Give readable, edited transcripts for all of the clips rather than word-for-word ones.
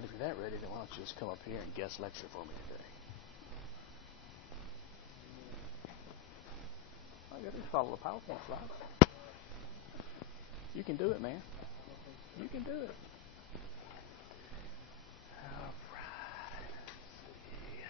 But if you're that ready, then why don't you just come up here and guest lecture for me today? All you got to do is follow the PowerPoint slides. You can do it, man. You can do it. All right. Let's see.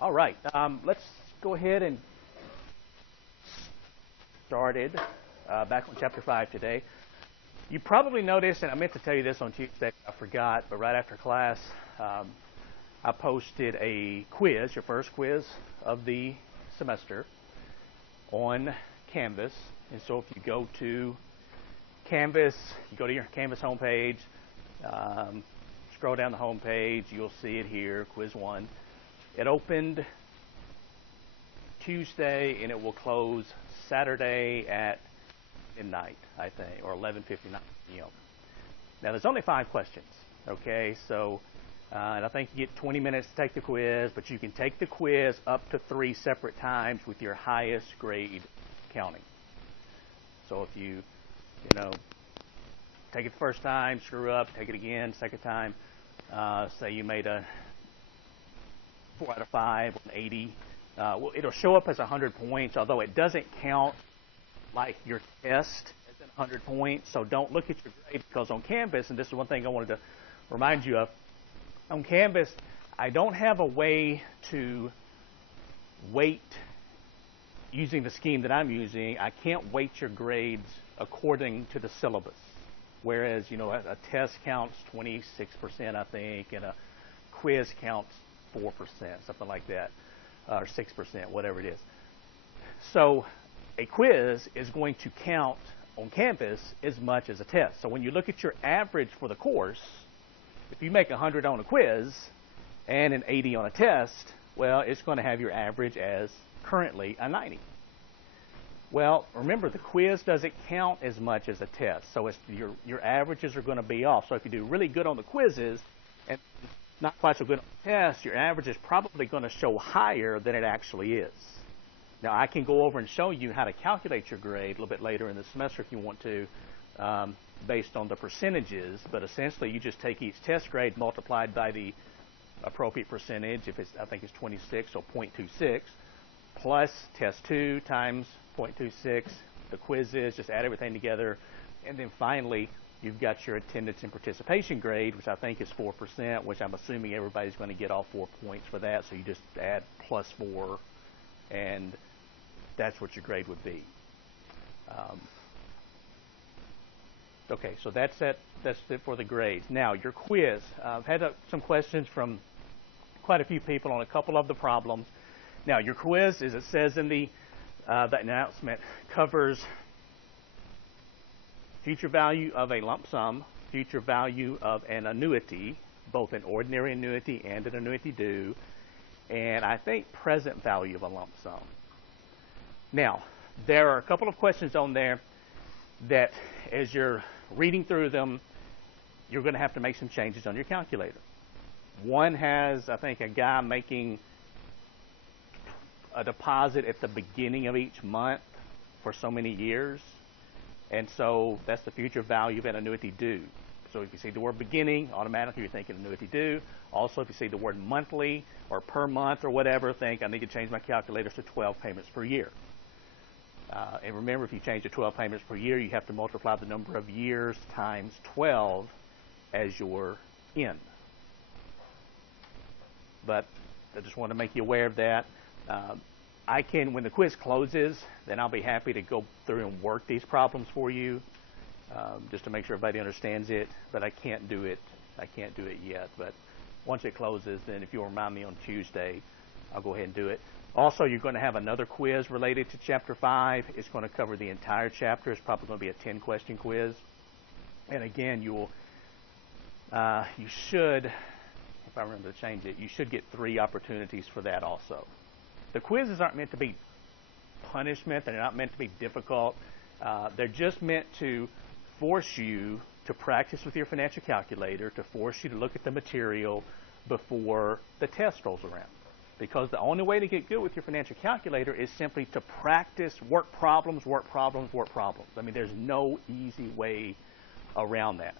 All right. All right. Let's go ahead and started back on chapter 5 today. You probably noticed, and I meant to tell you this on Tuesday, I forgot, but right after class, I posted a quiz, your first quiz of the semester, on Canvas. And so if you go to Canvas, you go to your Canvas homepage, scroll down the homepage, you'll see it here, quiz 1. It opened Tuesday, and it will close Saturday at midnight, I think, or 11:59 p.m. Now, there's only 5 questions, okay? So, and I think you get 20 minutes to take the quiz, but you can take the quiz up to 3 separate times with your highest grade counting. So if you take it the first time, screw up, take it again, second time, say you made a 4 out of 5, 180. Well, it'll show up as 100 points, although it doesn't count like your test as 100 points. So don't look at your grade, because on Canvas, and this is one thing I wanted to remind you of, on Canvas, I don't have a way to weight using the scheme that I'm using. I can't weight your grades according to the syllabus. Whereas, a test counts 26%, I think, and a quiz counts 4%, something like that, or 6%, whatever it is. So a quiz is going to count on Canvas as much as a test. So when you look at your average for the course, if you make 100 on a quiz and an 80 on a test, well, it's going to have your average as currently a 90. Well, remember, the quiz doesn't count as much as a test, so your averages are going to be off. So if you do really good on the quizzes and not quite so good on the test, your average is probably going to show higher than it actually is. Now, I can go over and show you how to calculate your grade a little bit later in the semester if you want to, based on the percentages, but essentially you just take each test grade multiplied by the appropriate percentage. If it's, I think it's 26, so 0.26, plus test 2 times 0.26, the quiz is, just add everything together, and then finally you've got your attendance and participation grade, which I think is 4%, which I'm assuming everybody's going to get all 4 points for that, so you just add plus 4, and that's what your grade would be. Okay, so that's it for the grades. Now, your quiz. I've had some questions from quite a few people on a couple of the problems. Now, your quiz, as it says in the announcement, covers future value of a lump sum, future value of an annuity, both an ordinary annuity and an annuity due, and I think present value of a lump sum. Now, there are a couple of questions on there that, as you're reading through them, you're going to have to make some changes on your calculator. One has, I think, a guy making a deposit at the beginning of each month for so many years, and so that's the future value of an annuity due. So if you see the word beginning, automatically you're thinking annuity due. Also, if you see the word monthly or per month or whatever, think I need to change my calculators to 12 payments per year. And remember, if you change to 12 payments per year, you have to multiply the number of years times 12 as your end. but I just want to make you aware of that. I can, when the quiz closes, then I'll be happy to go through and work these problems for you, just to make sure everybody understands it. But I can't do it. I can't do it yet. But once it closes, then if you'll remind me on Tuesday, I'll go ahead and do it. Also, you're going to have another quiz related to Chapter 5. It's going to cover the entire chapter. It's probably going to be a 10-question quiz. And again, you should, if I remember to change it, you should get 3 opportunities for that also. The quizzes aren't meant to be punishment. They're not meant to be difficult. They're just meant to force you to practice with your financial calculator, to force you to look at the material before the test rolls around. Because the only way to get good with your financial calculator is simply to practice, work problems, work problems, work problems. I mean, there's no easy way around that.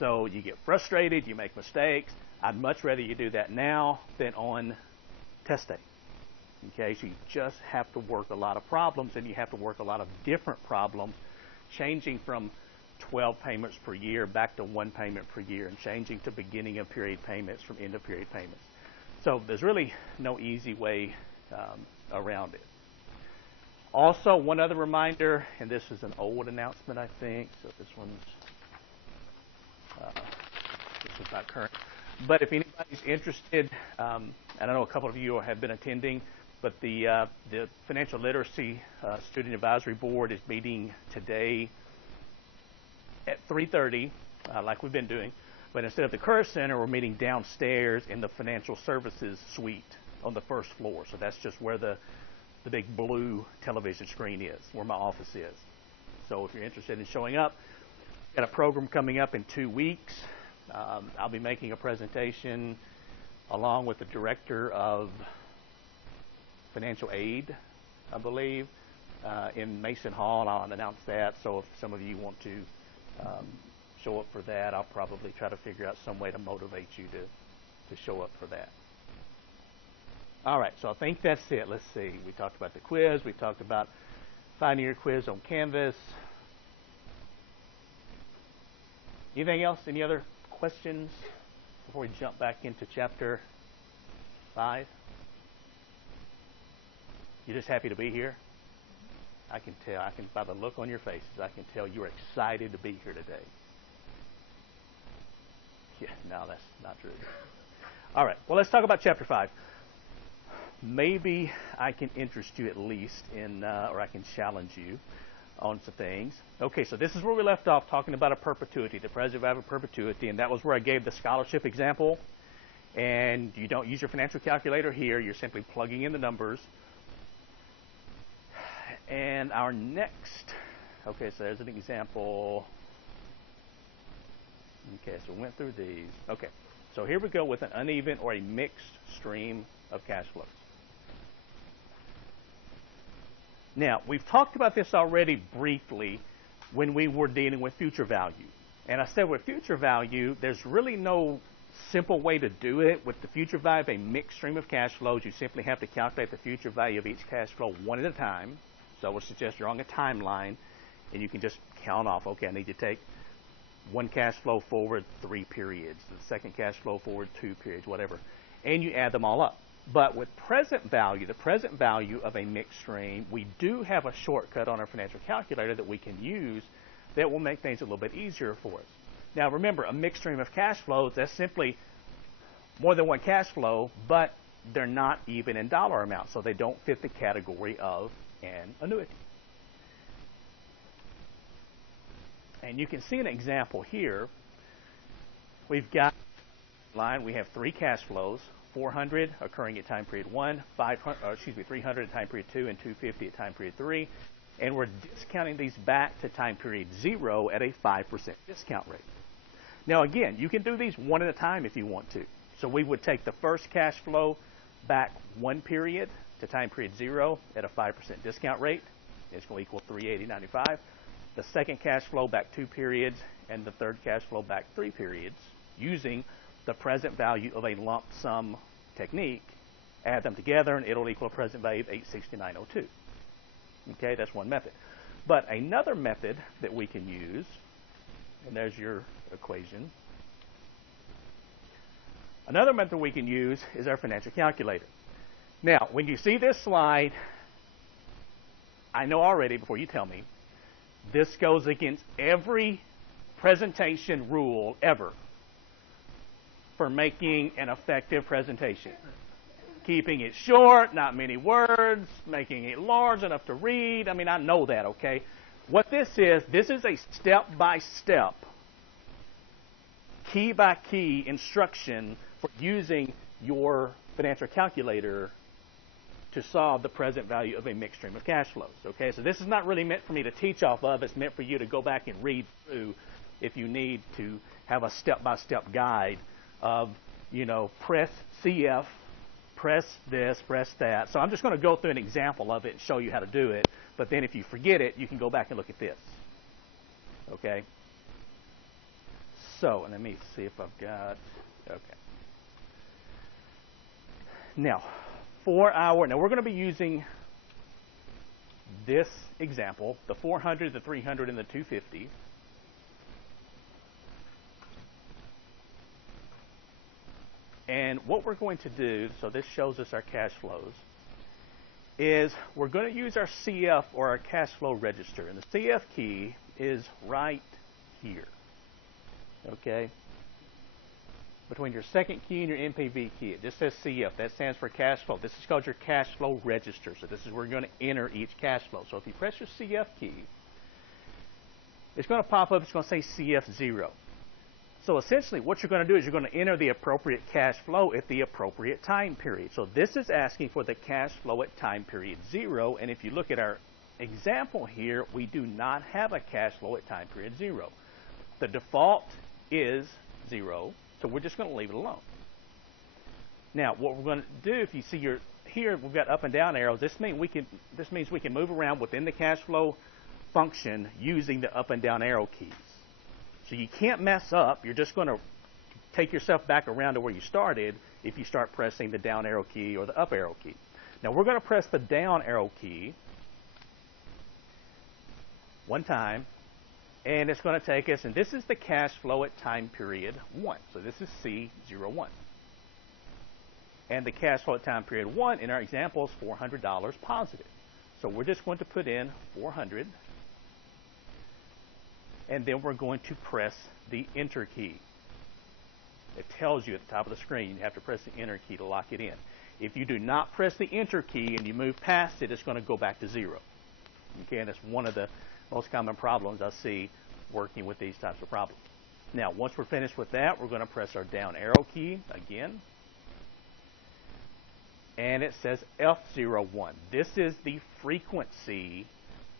So you get frustrated, you make mistakes. I'd much rather you do that now than on test day. Okay, so you just have to work a lot of problems, and you have to work a lot of different problems, changing from 12 payments per year back to 1 payment per year, and changing to beginning of period payments from end of period payments. So there's really no easy way around it. Also, one other reminder, and this is an old announcement, I think, so this is not current. But if anybody's interested, and I know a couple of you have been attending, but the Financial Literacy Student Advisory Board is meeting today at 3:30, like we've been doing. But instead of the Career Center, we're meeting downstairs in the Financial Services Suite on the first floor. So that's just where the big blue television screen is, where my office is. So if you're interested in showing up, got a program coming up in 2 weeks. I'll be making a presentation along with the Director of Financial Aid, I believe, in Mason Hall, and I'll announce that. So if some of you want to show up for that, I'll probably try to figure out some way to motivate you to show up for that. All right, so I think that's it. Let's see. We talked about the quiz. We talked about finding your quiz on Canvas. Anything else? Any other questions before we jump back into Chapter 5? You're just happy to be here? I can tell. By the look on your faces, I can tell you're excited to be here today. Yeah, no, that's not true. All right, well, let's talk about Chapter 5. Maybe I can interest you at least in, or I can challenge you on some things. Okay, so this is where we left off talking about a perpetuity, the present value of perpetuity, and that was where I gave the scholarship example. And you don't use your financial calculator here. You're simply plugging in the numbers. And our next, okay, so there's an example. Okay, so we went through these. Okay, so here we go with an uneven or a mixed stream of cash flows. Now, we've talked about this already briefly when we were dealing with future value. And I said with future value, there's really no simple way to do it. With the future value of a mixed stream of cash flows, you simply have to calculate the future value of each cash flow one at a time. So I would suggest you're on a timeline, and you can just count off, okay, I need to take one cash flow forward 3 periods, the second cash flow forward 2 periods, whatever, and you add them all up. But with present value, the present value of a mixed stream, we do have a shortcut on our financial calculator that we can use that will make things a little bit easier for us. Now remember, a mixed stream of cash flows, that's simply more than one cash flow, but they're not even in dollar amount, so they don't fit the category of an annuity. And you can see an example here. We've got line. We have 3 cash flows: 400 occurring at time period 1, 300 at time period 2, and 250 at time period 3. And we're discounting these back to time period 0 at a 5% discount rate. Now again, you can do these one at a time if you want to. So we would take the first cash flow back 1 period to time period 0 at a 5% discount rate. It's going to equal $380.95. The second cash flow back 2 periods, and the third cash flow back 3 periods, using the present value of a lump sum technique. Add them together, and it'll equal a present value of $869.02. Okay, that's one method. But another method that we can use, and there's your equation, Another method we can use is our financial calculator. Now, when you see this slide, I know already before you tell me, this goes against every presentation rule ever for making an effective presentation. Keeping it short, not many words, making it large enough to read. I mean, I know that, okay? What this is a step-by-step, key-by-key instruction for using your financial calculator to solve the present value of a mixed stream of cash flows. Okay, so this is not really meant for me to teach off of. It's meant for you to go back and read through if you need to have a step-by-step guide of, press CF, press this, press that. So I'm just going to go through an example of it and show you how to do it. But then if you forget it, you can go back and look at this. Okay? So let me see if I've got, okay. Now, now we're going to be using this example, the 400, the 300, and the 250. And what we're going to do, so this shows us our cash flows, is we're going to use our CF or our cash flow register. And the CF key is right here. Okay? Between your second key and your NPV key, it just says CF. That stands for cash flow. This is called your cash flow register. So this is where you're going to enter each cash flow. So if you press your CF key, it's going to pop up. It's going to say CF0. So essentially what you're going to do is you're going to enter the appropriate cash flow at the appropriate time period. So this is asking for the cash flow at time period 0. And if you look at our example here, we do not have a cash flow at time period 0. The default is 0. So we're just going to leave it alone. Now, what we're going to do, if you see here, we've got up and down arrows. This means we can move around within the cash flow function using the up and down arrow keys. So you can't mess up. You're just going to take yourself back around to where you started if you start pressing the down arrow key or the up arrow key. Now we're going to press the down arrow key one time. And it's going to take us, and this is the cash flow at time period 1. So this is C01. And the cash flow at time period 1 in our example is $400 positive. So we're just going to put in 400. And then we're going to press the enter key. It tells you at the top of the screen you have to press the enter key to lock it in. If you do not press the enter key and you move past it, it's going to go back to 0. Okay, and that's one of the most common problems I see working with these types of problems. Now, once we're finished with that, we're going to press our down arrow key again. And it says F01. This is the frequency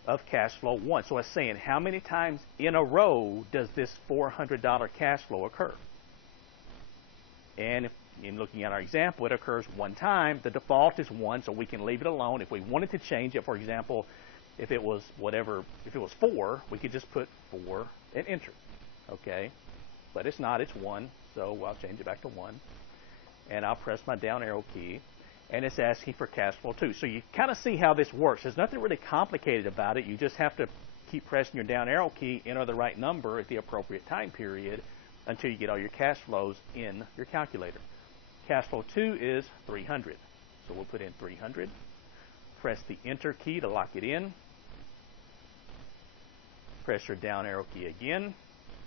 of cash flow 1. So it's saying how many times in a row does this $400 cash flow occur? And in looking at our example, it occurs one time. The default is 1, so we can leave it alone. If we wanted to change it, for example, if it was 4, we could just put 4 and enter. Okay? But it's not, it's 1. So I'll change it back to 1. And I'll press my down arrow key. And it's asking for cash flow 2. So you kind of see how this works. There's nothing really complicated about it. You just have to keep pressing your down arrow key, enter the right number at the appropriate time period until you get all your cash flows in your calculator. Cash flow 2 is 300. So we'll put in 300. Press the enter key to lock it in. Press your down arrow key again.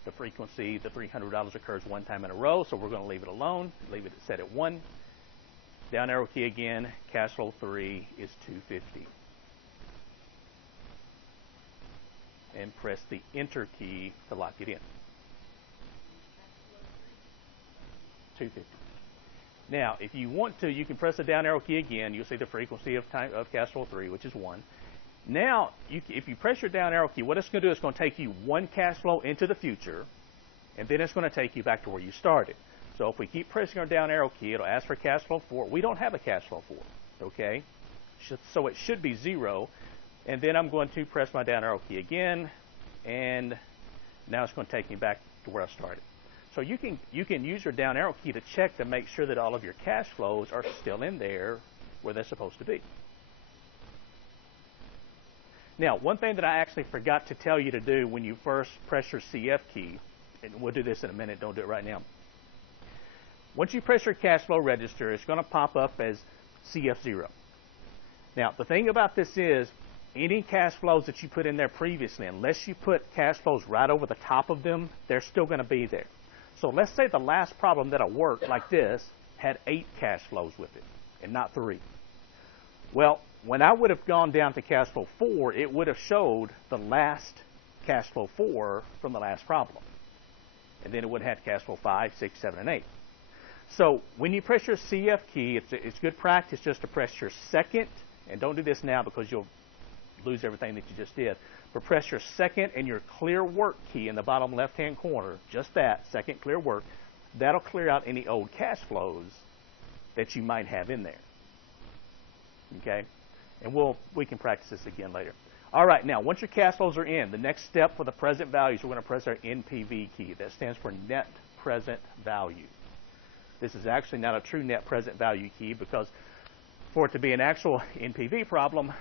The frequency, the $300 occurs one time in a row, so we're going to leave it alone. Leave it set at 1. Down arrow key again. Cash flow 3 is 250. And press the enter key to lock it in. 250. Now, if you want to, you can press the down arrow key again. You'll see the frequency of cash flow 3, which is 1. Now, if you press your down arrow key, what it's going to do is going to take you one cash flow into the future, and then it's going to take you back to where you started. So if we keep pressing our down arrow key, it'll ask for cash flow 4. We don't have a cash flow 4, okay? So it should be 0. And then I'm going to press my down arrow key again, and now it's going to take me back to where I started. So you can use your down arrow key to check to make sure that all of your cash flows are still in there where they're supposed to be. Now, one thing that I actually forgot to tell you to do when you first press your CF key, and we'll do this in a minute, don't do it right now. Once you press your cash flow register, it's going to pop up as CF0. Now, the thing about this is, any cash flows that you put in there previously, unless you put cash flows right over the top of them, they're still going to be there. So let's say the last problem that I worked like this had 8 cash flows with it and not 3. Well, when I would have gone down to cash flow 4, it would have showed the last cash flow 4 from the last problem. And then it would have had cash flow 5, 6, 7, and 8. So when you press your CF key, it's good practice just to press your second, and don't do this now because you'll lose everything that you just did, but press your second and your clear work key in the bottom left-hand corner, just that, second clear work. That'll clear out any old cash flows that you might have in there. Okay? And we can practice this again later. All right, now, once your cash flows are in, the next step for the present values, we're going to press our NPV key. That stands for net present value. This is actually not a true net present value key because for it to be an actual NPV problem,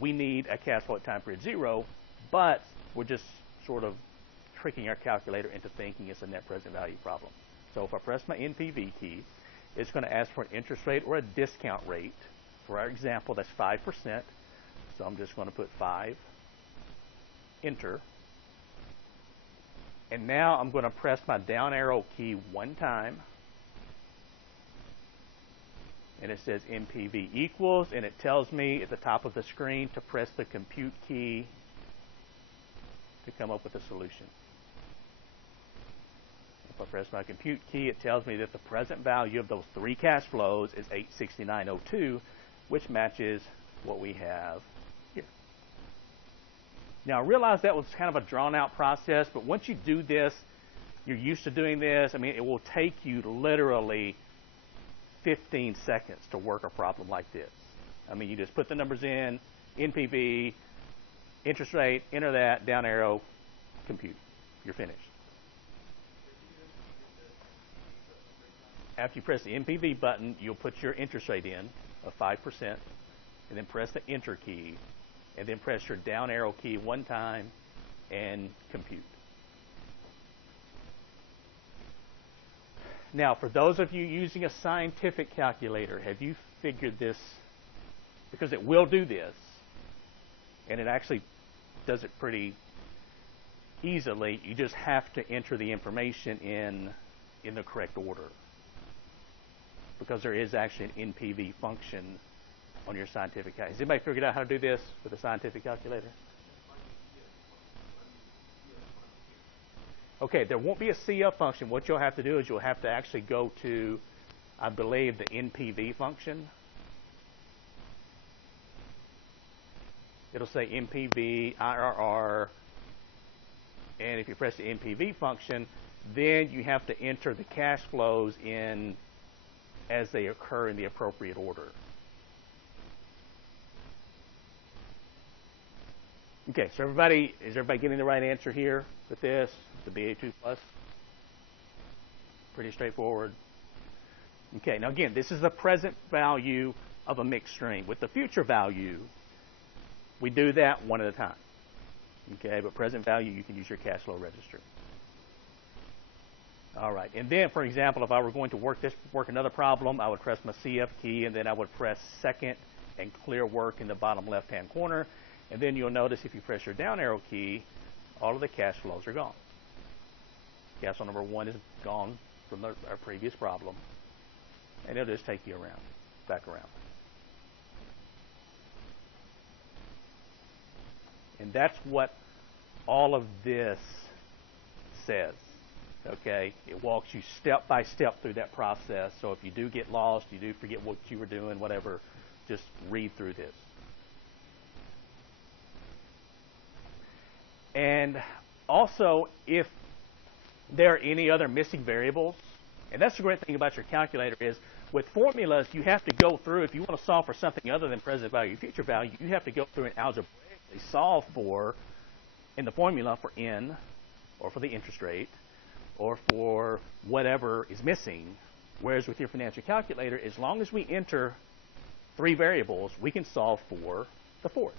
we need a cash flow at time period 0, but we're just sort of tricking our calculator into thinking it's a net present value problem. So if I press my NPV key, it's going to ask for an interest rate or a discount rate. For our example, that's 5%. So I'm just going to put 5, enter. And now I'm going to press my down arrow key one time. And it says NPV equals, and it tells me at the top of the screen to press the compute key to come up with a solution. If I press my compute key, it tells me that the present value of those 3 cash flows is $869.02, which matches what we have here. Now, I realize that was kind of a drawn-out process, but once you do this, you're used to doing this. I mean, it will take you literally 15 seconds to work a problem like this. I mean, you just put the numbers in, NPV, interest rate, enter that, down arrow, compute. You're finished. After you press the NPV button, you'll put your interest rate in of 5%, and then press the enter key, and then press your down arrow key one time and compute. Now, for those of you using a scientific calculator, have you figured this? Because it will do this, and it actually does it pretty easily. You just have to enter the information in the correct order, because there is actually an NPV function on your scientific calculator. Has anybody figured out how to do this with a scientific calculator? Okay, there won't be a CF function. What you'll have to do is you'll have to actually go to, I believe, the NPV function. It'll say NPV, IRR, and if you press the NPV function, then you have to enter the cash flows in as they occur in the appropriate order. Okay, so is everybody getting the right answer here with this, the BA2 plus? Pretty straightforward. Okay, now again, this is the present value of a mixed stream. With the future value, we do that one at a time. Okay, but present value, you can use your cash flow register. All right, and then, for example, if I were going to work another problem, I would press my CF key, and then I would press second and clear work in the bottom left-hand corner. And then you'll notice if you press your down arrow key, all of the cash flows are gone. Cash flow number 1 is gone from our previous problem. And it'll just take you around, back around. And that's what all of this says. Okay? It walks you step by step through that process. So if you do get lost, you do forget what you were doing, whatever, just read through this. And also, if there are any other missing variables, and that's the great thing about your calculator is with formulas, you have to go through, if you want to solve for something other than present value, future value, you have to go through and algebraically solve for, in the formula, for N, or for the interest rate, or for whatever is missing. Whereas with your financial calculator, as long as we enter 3 variables, we can solve for the 4th.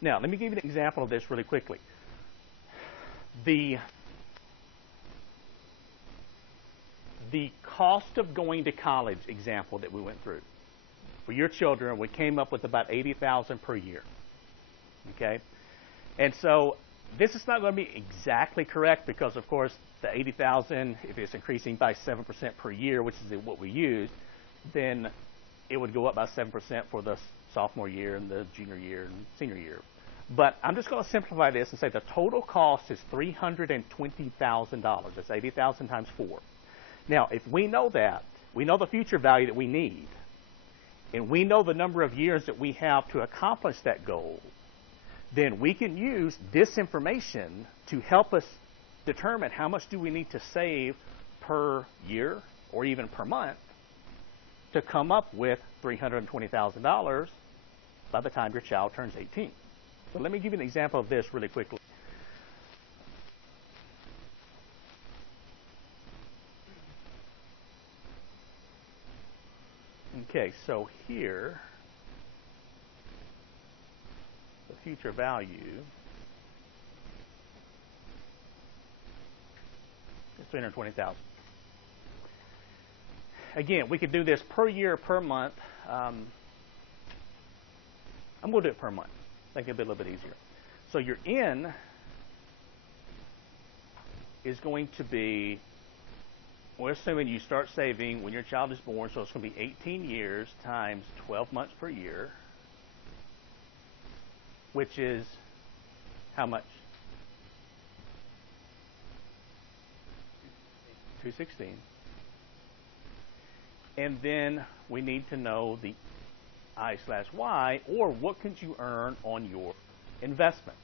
Now, let me give you an example of this really quickly. the cost of going to college example that we went through. For your children, we came up with about $80,000 per year. Okay? And so this is not going to be exactly correct because, of course, the $80,000, if it's increasing by 7% per year, which is what we use, then it would go up by 7% for the sophomore year and the junior year and senior year. But I'm just going to simplify this and say the total cost is $320,000. That's 80,000 times 4. Now, if we know that, we know the future value that we need, and we know the number of years that we have to accomplish that goal, then we can use this information to help us determine how much do we need to save per year or even per month to come up with $320,000 by the time your child turns 18. So let me give you an example of this really quickly. Okay, so here, the future value is $320,000. Again, we could do this per year, per month. I'm going to do it per month. Make it a little bit easier. So your N is going to be, we're assuming you start saving when your child is born, so it's going to be 18 years times 12 months per year, which is how much? 216. And then we need to know the I/Y, or what could you earn on your investment.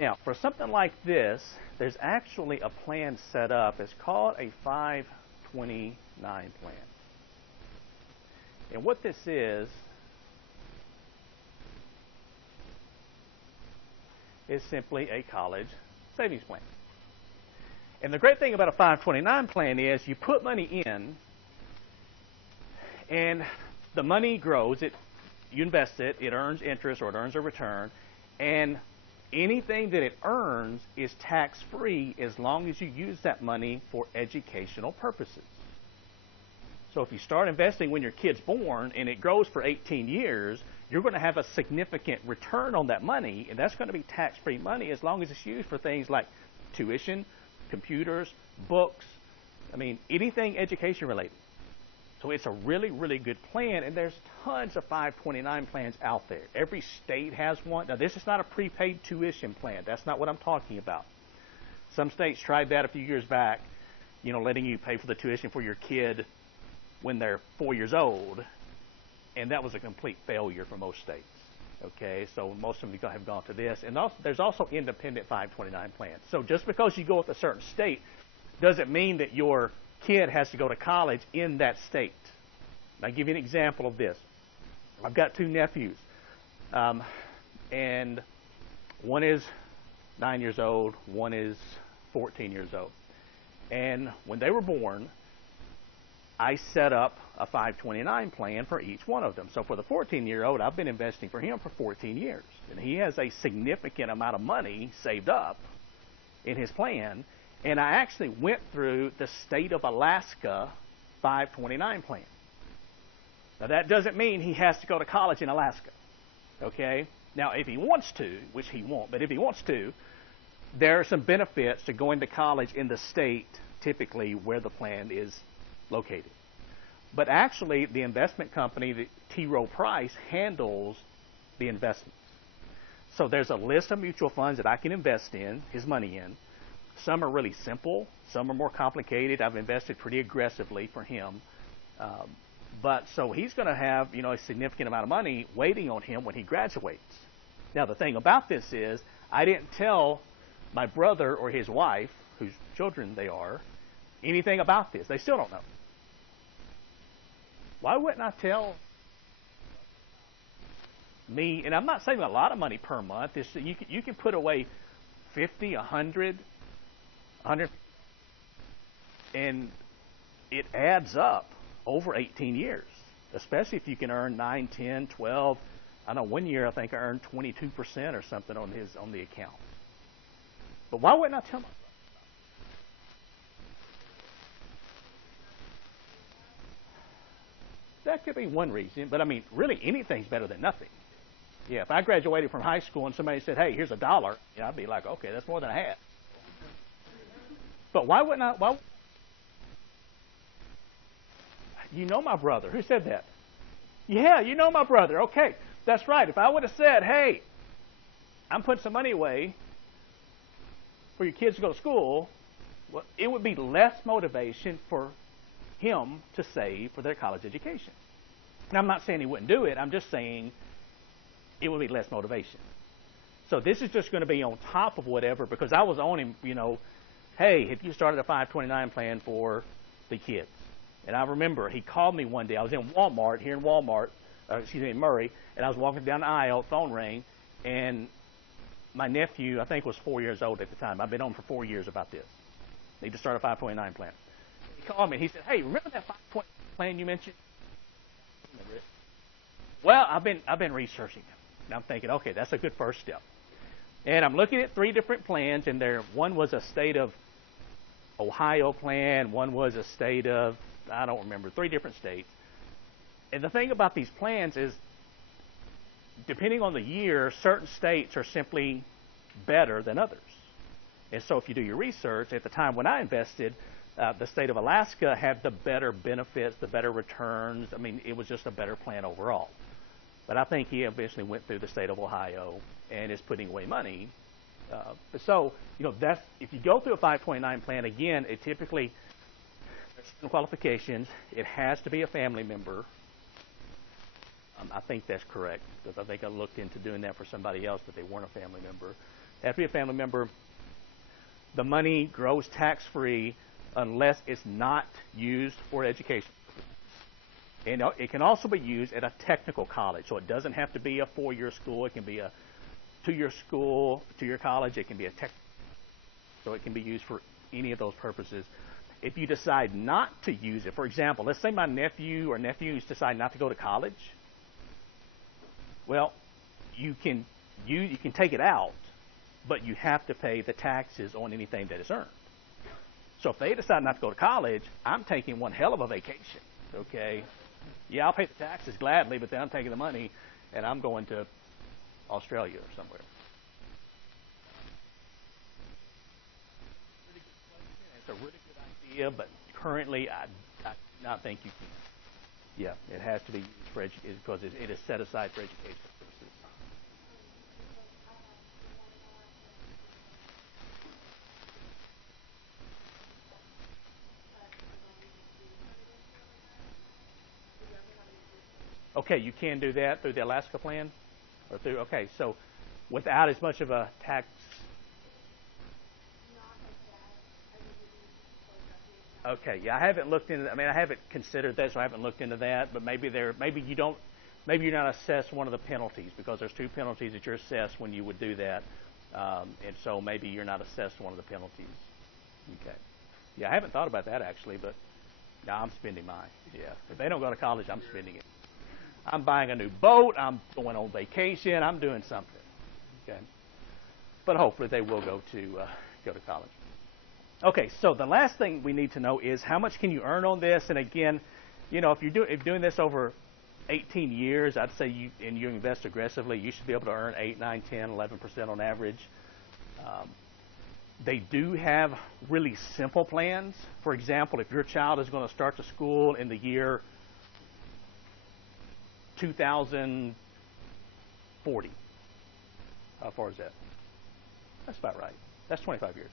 Now, for something like this, there's actually a plan set up. It's called a 529 plan. And what this is simply a college savings plan. And the great thing about a 529 plan is you put money in, and the money grows. You invest it, it earns interest or it earns a return, and anything that it earns is tax-free as long as you use that money for educational purposes. So if you start investing when your kid's born and it grows for 18 years, you're going to have a significant return on that money, and that's going to be tax-free money as long as it's used for things like tuition, computers, books, anything education related. So it's a really, really good plan, and there's tons of 529 plans out there. Every state has one. Now, this is not a prepaid tuition plan. That's not what I'm talking about. Some states tried that a few years back, letting you pay for the tuition for your kid when they're 4 years old, and that was a complete failure for most states. Okay, so most of them have gone to this. And also, there's also independent 529 plans. So just because you go with a certain state doesn't mean that your kid has to go to college in that state. I'll give you an example of this. I've got two nephews, and one is 9 years old, one is 14 years old. And when they were born, I set up a 529 plan for each one of them. So for the 14-year-old, I've been investing for him for 14 years. And he has a significant amount of money saved up in his plan. And I actually went through the state of Alaska 529 plan. Now, that doesn't mean he has to go to college in Alaska. Okay? Now, if he wants to, which he won't, but if he wants to, there are some benefits to going to college in the state, typically, where the plan is located. But actually, the investment company, the T. Rowe Price, handles the investments. So there's a list of mutual funds that I can invest in, his money in. Some are really simple. Some are more complicated. I've invested pretty aggressively for him. But so he's going to have, a significant amount of money waiting on him when he graduates. Now, the thing about this is I didn't tell my brother or his wife, whose children they are, anything about this. They still don't know. Why wouldn't I tell me? And I'm not saving a lot of money per month. You can put away 50, 100, and it adds up over 18 years, especially if you can earn 9, 10, 12. I know one year I think I earned 22% or something on the account. But why wouldn't I tell myself? that could be one reason. But I mean, really, anything's better than nothing. Yeah, if I graduated from high school and somebody said, "Hey, here's $1," I'd be like, "Okay, that's more than I had." But why wouldn't I? Why? You know my brother. Who said that? Yeah, you know my brother. Okay, that's right. If I would have said, "Hey, I'm putting some money away for your kids to go to school," well, it would be less motivation for him to save for their college education. Now, I'm not saying he wouldn't do it. I'm just saying it would be less motivation. So this is just going to be on top of whatever, because I was on him, hey, if you started a 529 plan for the kids. And I remember he called me one day. I was in Walmart, in Murray, and I was walking down the aisle, phone rang, and my nephew, I think, was 4 years old at the time. I've been on for 4 years about this. Need to start a 529 plan. He called me and he said, "Hey, remember that 529 plan you mentioned?" Remember it? Well, I've been researching them. And I'm thinking, okay, that's a good first step. And I'm looking at 3 different plans, and one was a state of Ohio plan, one was a state of, I don't remember, 3 different states. And the thing about these plans is, depending on the year, certain states are simply better than others. And so if you do your research, at the time when I invested, the state of Alaska had the better benefits, the better returns. I mean, it was just a better plan overall. But I think he eventually went through the state of Ohio and is putting away money. So, that's, if you go through a 529 plan, again, it typically, there's some qualifications. It has to be a family member. I think that's correct, because I think I looked into doing that for somebody else, but they weren't a family member. They have to be a family member. The money grows tax-free unless it's not used for education. And it can also be used at a technical college. So it doesn't have to be a 4-year school. It can be a 2-year school, 2-year college. It can be a tech. So it can be used for any of those purposes. If you decide not to use it, for example, let's say my nephew or nephews decide not to go to college. Well, you can take it out, but you have to pay the taxes on anything that is earned. So if they decide not to go to college, I'm taking one hell of a vacation. Okay, yeah, I'll pay the taxes gladly, but then I'm taking the money and I'm going to Australia or somewhere. It's a really good idea, but currently I do not think you can. Yeah, it has to be used for education because it is set aside for education purposes. Okay, you can do that through the Alaska plan, or through. Okay, so without as much of a tax. Okay, yeah, I haven't looked into. I mean, I haven't considered that, so I haven't looked into that. But maybe you don't. Maybe you're not assessed one of the penalties, because there's 2 penalties that you're assessed when you would do that, and so maybe you're not assessed one of the penalties. Okay, yeah, I haven't thought about that actually, but no, I'm spending mine. Yeah, if they don't go to college, I'm spending it. I'm buying a new boat. I'm going on vacation. I'm doing something. Okay, but hopefully they will go to college. Okay, so the last thing we need to know is how much can you earn on this? And again, if you're doing this over 18 years, I'd say you invest aggressively, you should be able to earn 8, 9, 10, 11% on average. They do have really simple plans. For example, if your child is going to start to school in the year 2040, how far is that? That's about right. That's 25 years.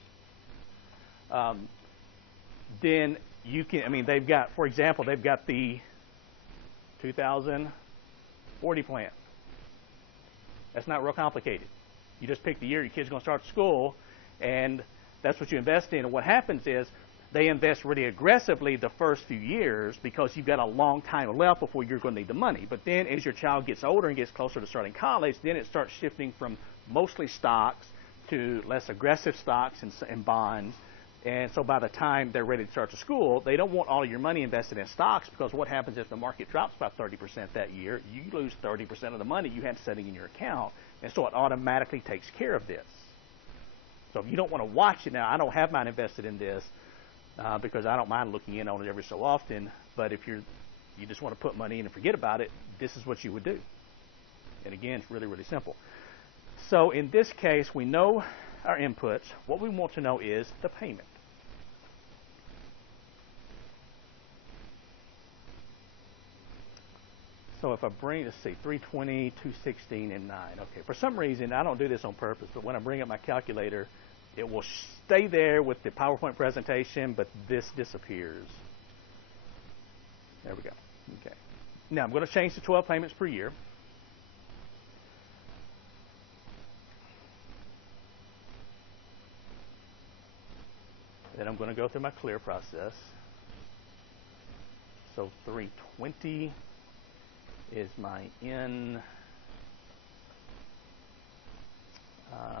Then you can, they've got, for example, they've got the 2040 plan. That's not real complicated. You just pick the year your kid's going to start school, and that's what you invest in. And what happens is they invest really aggressively the first few years because you've got a long time left before you're going to need the money. But then as your child gets older and gets closer to starting college, then it starts shifting from mostly stocks to less aggressive stocks and bonds. And so by the time they're ready to start to school, they don't want all of your money invested in stocks, because what happens if the market drops by 30% that year? You lose 30% of the money you had setting in your account, and so it automatically takes care of this. So if you don't want to watch it now, I don't have mine invested in this because I don't mind looking in on it every so often, but if you're you just want to put money in and forget about it, this is what you would do. And again, it's really, really simple. So in this case, we know our inputs. What we want to know is the payment. So if I bring, let's see, 320, 216, and 9. Okay, for some reason, I don't do this on purpose, but when I bring up my calculator, it will stay there with the PowerPoint presentation, but this disappears. There we go. Okay. Now I'm going to change to 12 payments per year. Then I'm going to go through my clear process. So 320 is my N.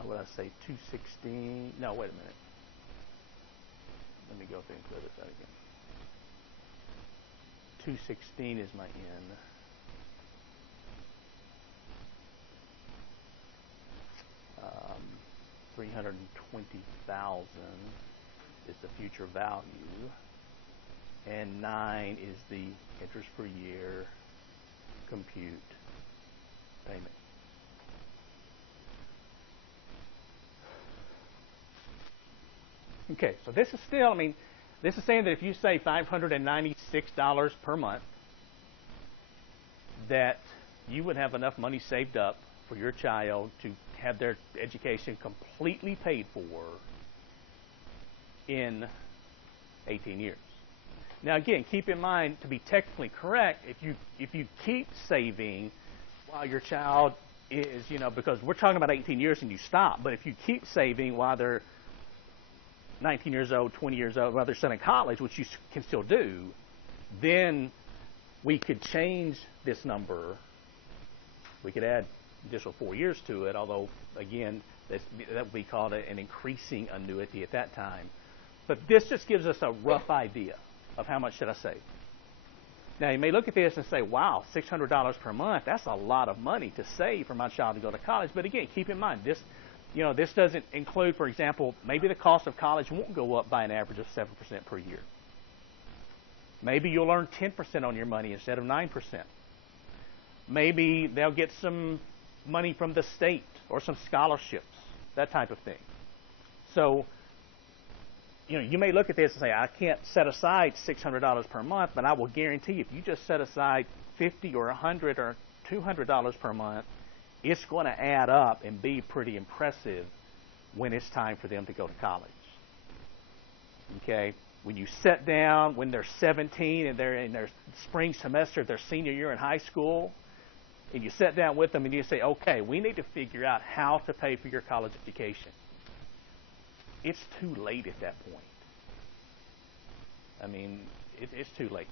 What did I say? 216. No, wait a minute. Let me go through and clear this out again. 216 is my N. 320,000 is the future value, and 9 is the interest per year compute payment. Okay, so this is still, this is saying that if you save $596 per month, that you would have enough money saved up for your child to have their education completely paid for in 18 years. Now again, keep in mind, to be technically correct, if you keep saving while your child is, because we're talking about 18 years and you stop, but if you keep saving while they're 19 years old, 20 years old, while they're still in college, which you can still do, then we could change this number. We could add additional 4 years to it, although, again, that would be called an increasing annuity at that time. But this just gives us a rough idea of how much should I save. Now, you may look at this and say, wow, $600 per month, that's a lot of money to save for my child to go to college. But again, keep in mind, this doesn't include, for example, maybe the cost of college won't go up by an average of 7% per year. Maybe you'll earn 10% on your money instead of 9%. Maybe they'll get some money from the state or some scholarships, that type of thing. So, you may look at this and say, I can't set aside $600 per month, but I will guarantee you, if you just set aside $50 or $100 or $200 per month, it's going to add up and be pretty impressive when it's time for them to go to college. Okay? When you sit down, when they're 17 and they're in their spring semester, their senior year in high school, and you sit down with them and you say, okay, we need to figure out how to pay for your college education. It's too late at that point. It's too late.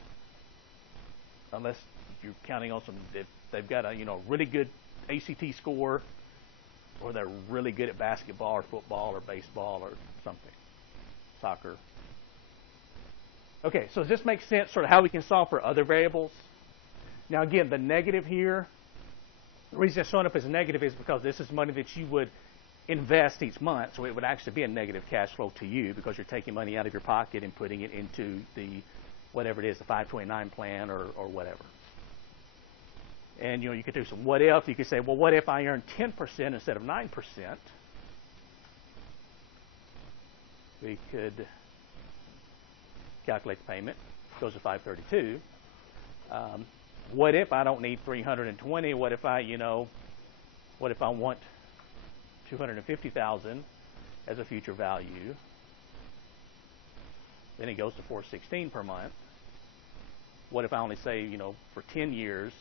Unless you're counting on if they've got a really good ACT score, or they're really good at basketball or football or baseball or something, soccer. Okay, so does this make sense, sort of how we can solve for other variables? Now again, the negative here, the reason it's showing up as a negative is because this is money that you would invest each month, so it would actually be a negative cash flow to you because you're taking money out of your pocket and putting it into the, whatever it is, the 529 plan or whatever. And you could do some what if. You could say, well, what if I earn 10% instead of 9%? We could calculate the payment. It goes to 532. What if I don't need 320? What if I want 250,000 as a future value? Then it goes to 416 per month. What if I only say, for 10 years?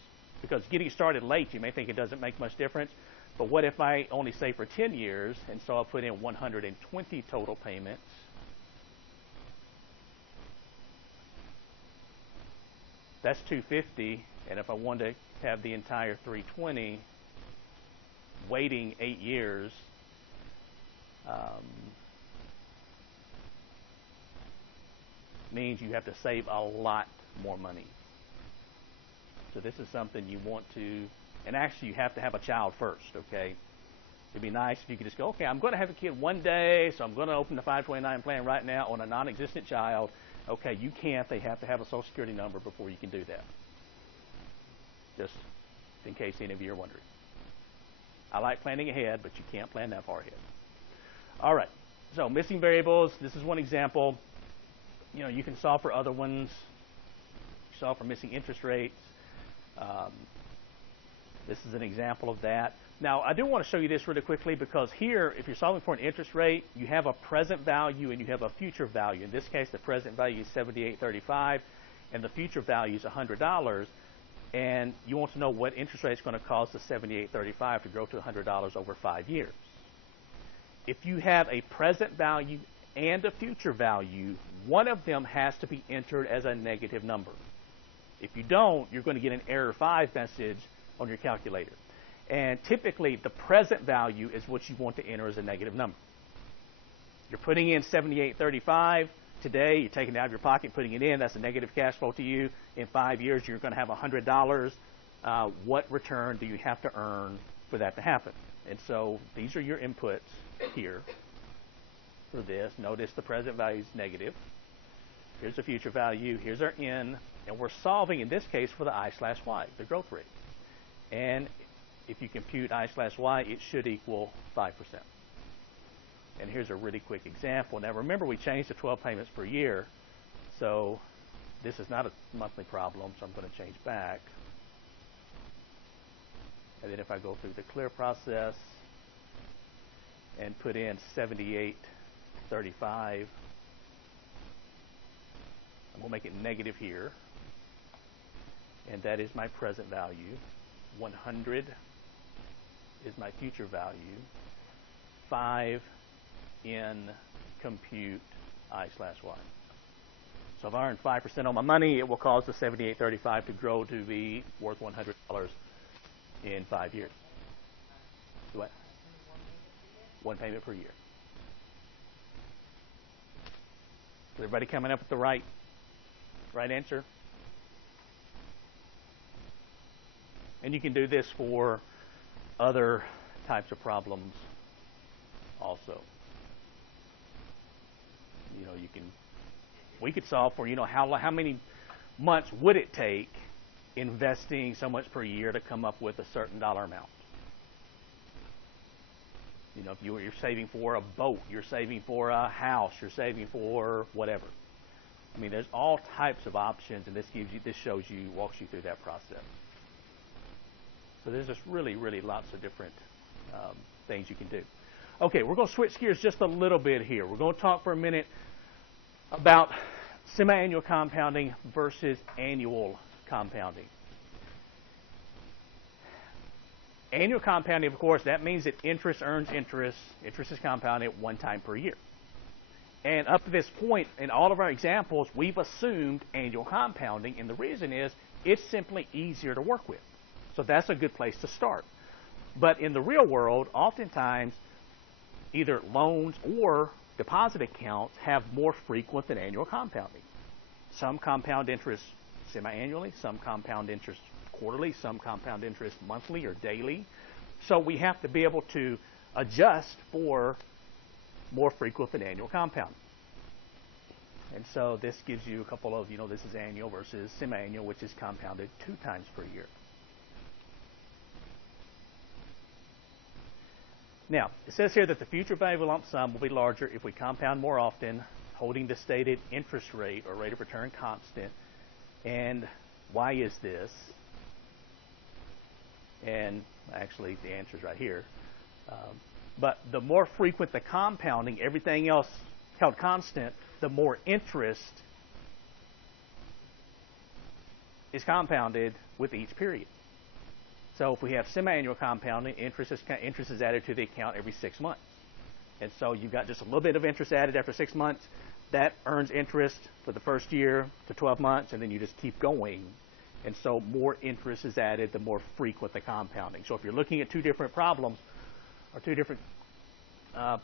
Because getting started late, you may think it doesn't make much difference. But what if I only say for 10 years, and so I'll put in 120 total payments? That's 250, and if I wanted to have the entire 320, waiting 8 years, means you have to save a lot more money. So this is something you want to, and actually you have to have a child first, okay? It'd be nice if you could just go, okay, I'm going to have a kid one day, so I'm going to open the 529 plan right now on a non-existent child. Okay, you can't. They have to have a Social Security number before you can do that. just in case any of you are wondering. I like planning ahead, but you can't plan that far ahead. All right, so missing variables, this is one example. You can solve for other ones. Solve for missing interest rates. This is an example of that. Now, I do want to show you this really quickly because here, if you're solving for an interest rate, you have a present value and you have a future value. In this case, the present value is $78.35 and the future value is $100. And you want to know what interest rate is going to cause the $78.35 to grow to $100 over 5 years. If you have a present value and a future value, one of them has to be entered as a negative number. If you don't, you're going to get an error 5 message on your calculator. And typically, the present value is what you want to enter as a negative number. You're putting in $78.35 today. You're taking it out of your pocket, putting it in. That's a negative cash flow to you. In 5 years, you're going to have $100. What return do you have to earn for that to happen? And so these are your inputs here for this. Notice the present value is negative. Here's the future value. Here's our n. And we're solving, in this case, for the I/Y, the growth rate. And if you compute I/Y, it should equal 5%. And here's a really quick example. Now, remember, we changed to 12 payments per year. So this is not a monthly problem, so I'm going to change back. And then if I go through the clear process and put in $78.35, I'm going to make it negative here. And that is my present value. 100 is my future value. 5 in compute I/Y. So if I earn 5% on my money, it will cause the $78.35 to grow to be worth $100 in 5 years. What? One payment per year. Is everybody coming up with the right answer? And you can do this for other types of problems also. We could solve for, how many months would it take investing so much per year to come up with a certain dollar amount? If you're saving for a boat, you're saving for a house, you're saving for whatever. I mean, there's all types of options, and this walks you through that process. So there's just really, really lots of different things you can do. Okay, we're going to switch gears just a little bit here. We're going to talk for a minute about semi-annual compounding versus annual compounding. Annual compounding, of course, that means that interest earns interest. Interest is compounded one time per year. And up to this point, in all of our examples, we've assumed annual compounding, and the reason is it's simply easier to work with. So that's a good place to start. But in the real world, oftentimes, either loans or deposit accounts have more frequent than annual compounding. Some compound interest semi-annually, some compound interest quarterly, some compound interest monthly or daily. So we have to be able to adjust for more frequent than annual compounding. And so this gives you a couple of, this is annual versus semi-annual, which is compounded 2 times per year. Now, it says here that the future value of a lump sum will be larger if we compound more often, holding the stated interest rate or rate of return constant. And why is this? And actually, the answer is right here. But the more frequent the compounding, everything else held constant, the more interest is compounded with each period. So if we have semi-annual compounding, interest is added to the account every 6 months. And so you've got just a little bit of interest added after 6 months. That earns interest for the first year to 12 months, and then you just keep going. And so more interest is added the more frequent the compounding. So if you're looking at 2 different problems, or 2 different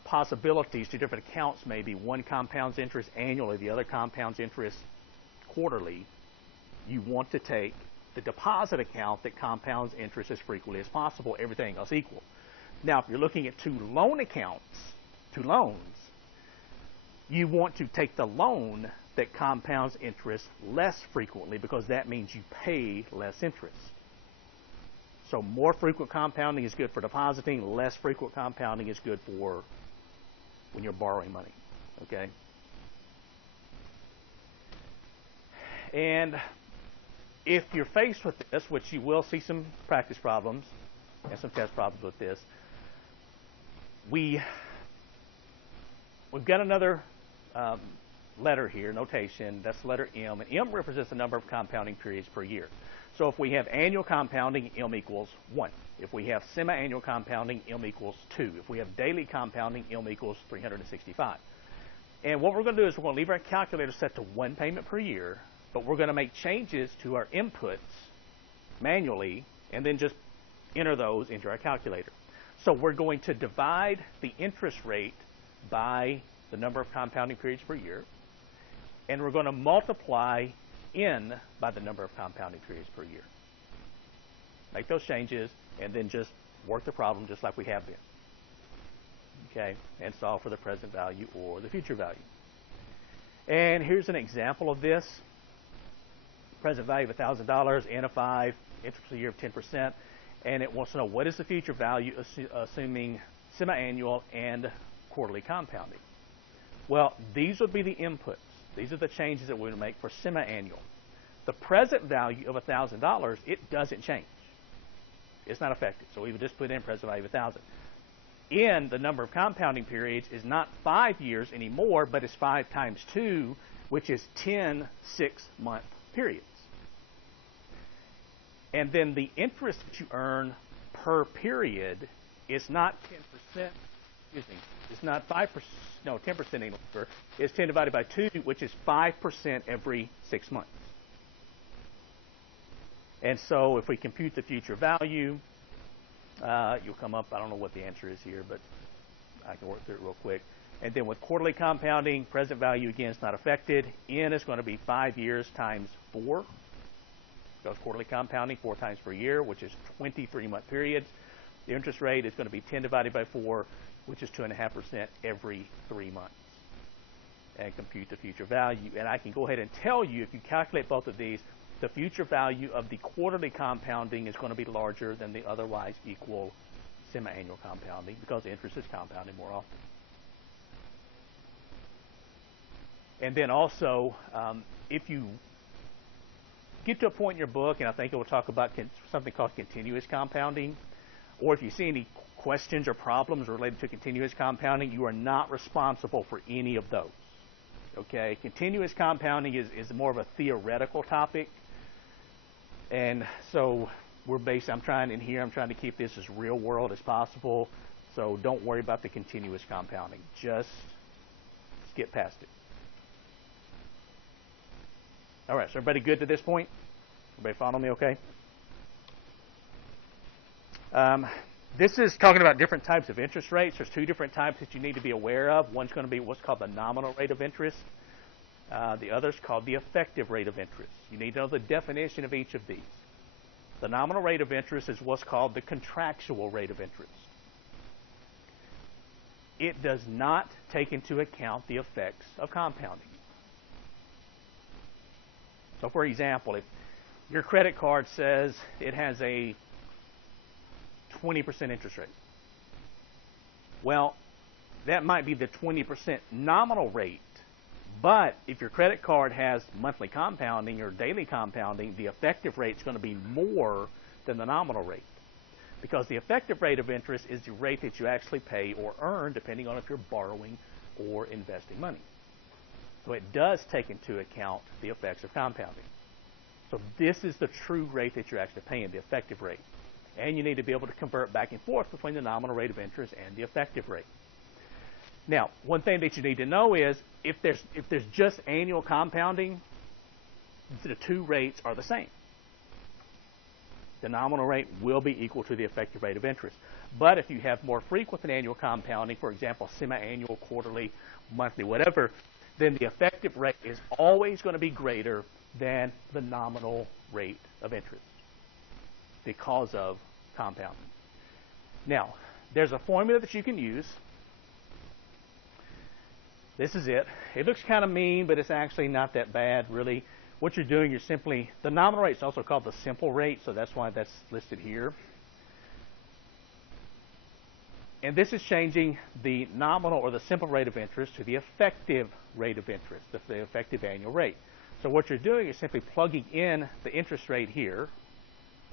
possibilities, 2 different accounts maybe, one compounds interest annually, the other compounds interest quarterly, you want to take the deposit account that compounds interest as frequently as possible, everything else equal. Now, if you're looking at 2 loan accounts, 2 loans, you want to take the loan that compounds interest less frequently because that means you pay less interest. So more frequent compounding is good for depositing. Less frequent compounding is good for when you're borrowing money. Okay? And if you're faced with this, which you will see some practice problems and some test problems with this, we've got another letter here, notation. That's the letter M. And M represents the number of compounding periods per year. So if we have annual compounding, M equals 1. If we have semi-annual compounding, M equals 2. If we have daily compounding, M equals 365. And what we're going to do is we're going to leave our calculator set to 1 payment per year, but we're going to make changes to our inputs manually and then just enter those into our calculator. So we're going to divide the interest rate by the number of compounding periods per year, and we're going to multiply N by the number of compounding periods per year. Make those changes, and then just work the problem just like we have been. Okay, and solve for the present value or the future value. And here's an example of this. Present value of $1,000, N of 5, interest per year of 10%, and it wants to know what is the future value assuming semi-annual and quarterly compounding. Well, these would be the inputs. These are the changes that we're going to make for semi-annual. The present value of $1,000, it doesn't change. It's not affected. So we would just put in present value of 1,000. In the number of compounding periods is not 5 years anymore, but it's 5 times 2, which is 10 6-month periods. And then the interest that you earn per period is not 10%, excuse me, it's not 5%, no, 10% any longer. It's 10 divided by 2, which is 5% every 6 months. And so if we compute the future value, you'll come up, I don't know what the answer is here, but I can work through it real quick. And then with quarterly compounding, present value again is not affected. N is going to be 5 years times 4. Because quarterly compounding 4 times per year, which is 23-month periods. The interest rate is going to be 10 divided by 4, which is 2.5% every 3 months. And compute the future value. And I can go ahead and tell you, if you calculate both of these, the future value of the quarterly compounding is going to be larger than the otherwise equal semi-annual compounding because interest is compounding more often. And then also, if you get to a point in your book, and I think it will talk about something called continuous compounding, or if you see any questions or problems related to continuous compounding, you are not responsible for any of those. Okay, continuous compounding is more of a theoretical topic, and so I'm trying to keep this as real world as possible. So don't worry about the continuous compounding. Just skip past it. All right, so everybody good to this point? Everybody follow me okay? This is talking about different types of interest rates. There's 2 different types that you need to be aware of. One's going to be what's called the nominal rate of interest. The other's called the effective rate of interest. You need to know the definition of each of these. The nominal rate of interest is what's called the contractual rate of interest. It does not take into account the effects of compounding. So, for example, if your credit card says it has a 20% interest rate, well, that might be the 20% nominal rate. But if your credit card has monthly compounding or daily compounding, the effective rate is going to be more than the nominal rate. Because the effective rate of interest is the rate that you actually pay or earn depending on if you're borrowing or investing money. So it does take into account the effects of compounding. So this is the true rate that you're actually paying, the effective rate. And you need to be able to convert back and forth between the nominal rate of interest and the effective rate. Now, one thing that you need to know is if there's just annual compounding, the 2 rates are the same. The nominal rate will be equal to the effective rate of interest. But if you have more frequent than annual compounding, for example, semi-annual, quarterly, monthly, whatever, then the effective rate is always going to be greater than the nominal rate of interest because of compounding. Now, there's a formula that you can use. This is it. It looks kind of mean, but it's actually not that bad, really. What you're doing, you're simply, the nominal rate is also called the simple rate, so that's why that's listed here. And this is changing the nominal or the simple rate of interest to the effective rate of interest, the effective annual rate. So what you're doing is simply plugging in the interest rate here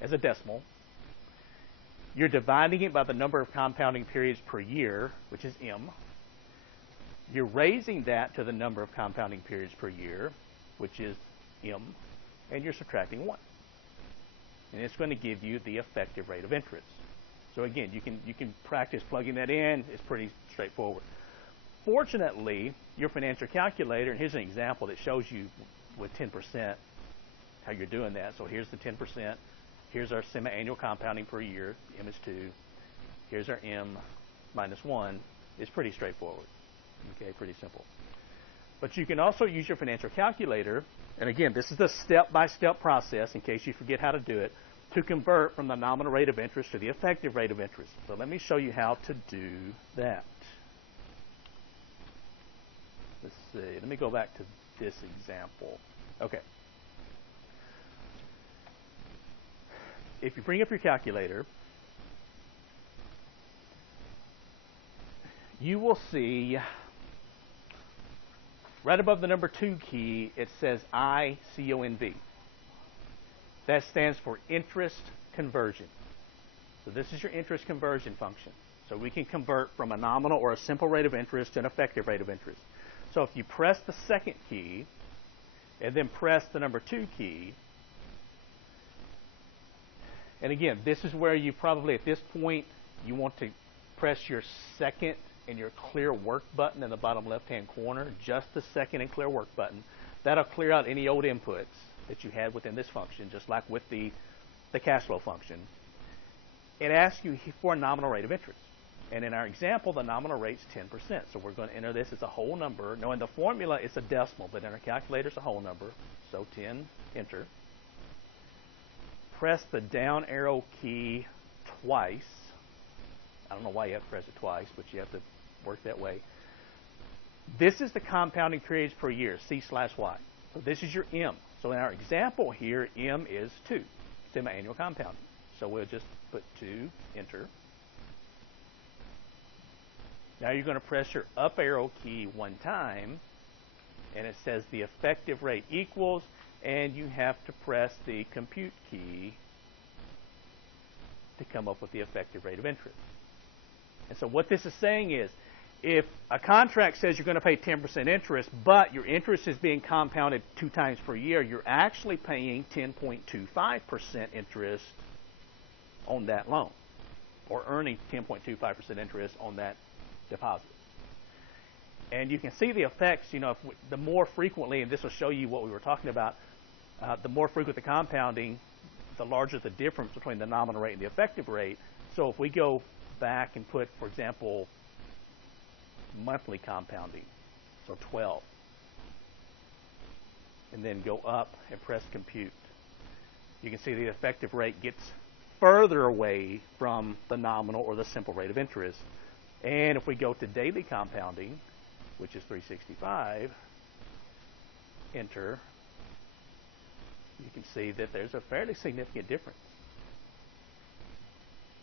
as a decimal. You're dividing it by the number of compounding periods per year, which is M. You're raising that to the number of compounding periods per year, which is M, and you're subtracting 1. And it's going to give you the effective rate of interest. So again, you can practice plugging that in. It's pretty straightforward. Fortunately, your financial calculator, and here's an example that shows you with 10% how you're doing that. So here's the 10%. Here's our semi-annual compounding per year. M is 2. Here's our M minus 1. It's pretty straightforward. Okay, pretty simple. But you can also use your financial calculator, and again, this is the step-by-step process in case you forget how to do it, to convert from the nominal rate of interest to the effective rate of interest. So let me show you how to do that. Let's see. Let me go back to this example. Okay. If you bring up your calculator, you will see right above the number 2 key, it says ICONV. That stands for interest conversion. So this is your interest conversion function. So we can convert from a nominal or a simple rate of interest to an effective rate of interest. So if you press the second key and then press the number 2 key, and again, this is where you probably at this point you want to press your second and your clear work button in the bottom left-hand corner, just the second and clear work button. That'll clear out any old inputs that you had within this function, just like with the cash flow function. It asks you for a nominal rate of interest. And in our example, the nominal rate's 10%. So we're going to enter this as a whole number. Now in the formula, it's a decimal, but in our calculator, it's a whole number. So 10, enter. Press the down arrow key twice. I don't know why you have to press it twice, but you have to work that way. This is the compounding periods per year, C/Y. So this is your M. So in our example here, M is 2, semi-annual compounding. So we'll just put 2, enter. Now you're going to press your up arrow key one time, and it says the effective rate equals, and you have to press the compute key to come up with the effective rate of interest. And so what this is saying is, if a contract says you're going to pay 10% interest, but your interest is being compounded 2 times per year, you're actually paying 10.25% interest on that loan, or earning 10.25% interest on that deposit. And you can see the effects, the more frequently, and this will show you what we were talking about, the more frequent the compounding, the larger the difference between the nominal rate and the effective rate. So if we go back and put, for example, monthly compounding, so 12, and then go up and press compute, you can see the effective rate gets further away from the nominal or the simple rate of interest. And if we go to daily compounding, which is 365, enter, you can see that there's a fairly significant difference.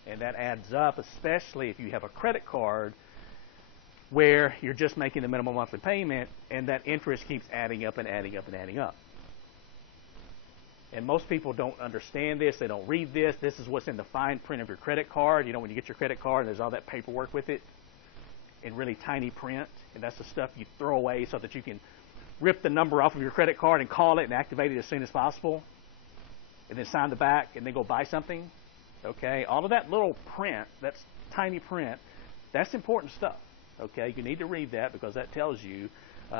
And that adds up, especially if you have a credit card where you're just making the minimum monthly payment, and that interest keeps adding up and adding up and adding up. And most people don't understand this. They don't read this. This is what's in the fine print of your credit card. When you get your credit card, there's all that paperwork with it in really tiny print. And that's the stuff you throw away so that you can rip the number off of your credit card and call it and activate it as soon as possible. And then sign the back and then go buy something. Okay? All of that little print, that's tiny print, that's important stuff. Okay? You need to read that because that tells you